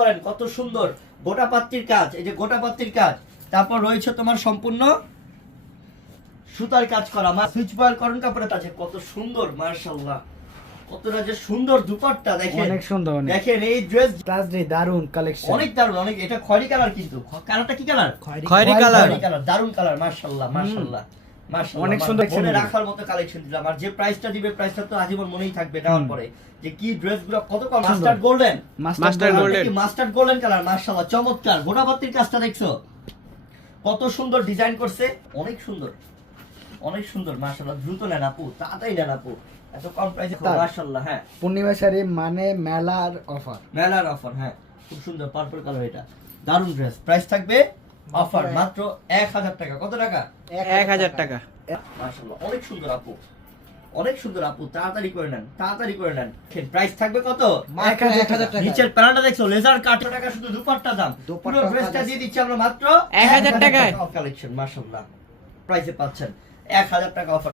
করেন কত সুন্দর গোটা পাত্তির কাজ, এই যে গোটা পাত্তির কাজ, তারপর রয়েছে তোমার সম্পূর্ণ সুতার কাজ করা, সুইচ বয়েল করন কাপড়ে আছে, কত সুন্দর মাশাআল্লাহ, কতটা যে সুন্দর দুপাট্টা দেখেন, অনেক সুন্দর। দেখেন এই ড্রেস ক্লাসে দারুন কালেকশন, অনেক দারুন, অনেক। এটা খয়েরি কালার, কিন্তু কালারটা কি কালার? খয়েরি কালার, দারুন কালার, মাশাআল্লাহ মাশাআল্লাহ মাশাআল্লাহ, অনেক সুন্দর মনে রাখার মতো কালেকশন দিলাম। আর যে প্রাইসটা দিবে, প্রাইসটা তো আজীবন মনেই থাকবে নেওয়ার পরে, যে কি ড্রেসগুলো কত কম। Mustard golden, mustard golden colour, মাশাআল্লাহ চমৎকার। গোটা পাত্তির কাজটা দেখছো কত সুন্দর ডিজাইন করছে, অনেক সুন্দর, অনেক সুন্দর মাশাআল্লাহ। দ্রুত নেন আপু, তাড়াতাড়ি নেন আপু, এত কম প্রাইসে মাশাআল্লাহ। হ্যাঁ, পূর্ণিমা শাড়ি মানে মেলার অফার, মেলার অফার। হ্যাঁ, খুব সুন্দর পার্পল কালার, এটা দারুন ড্রেস। প্রাইস থাকবে অফার মাত্র 1000 টাকা। কত টাকা? 1000 টাকা। মাশাআল্লাহ অনেক সুন্দর আপু, অনেক সুন্দর আপু, তাড়াতাড়ি করে নেন, তাড়াতাড়ি করে নেন। প্রাইস থাকবে কত? 1000 টাকা। নিচের প্যানেলটা দেখছো, লেজার কাট টাকা শুধু দুপাট্টা দাম। পুরো ড্রেসটা দিয়ে দিচ্ছি আমরা মাত্র 1000 টাকায়। কালেকশন মাশাআল্লাহ, প্রাইসে পাচ্ছেন 1000 টাকা অফার।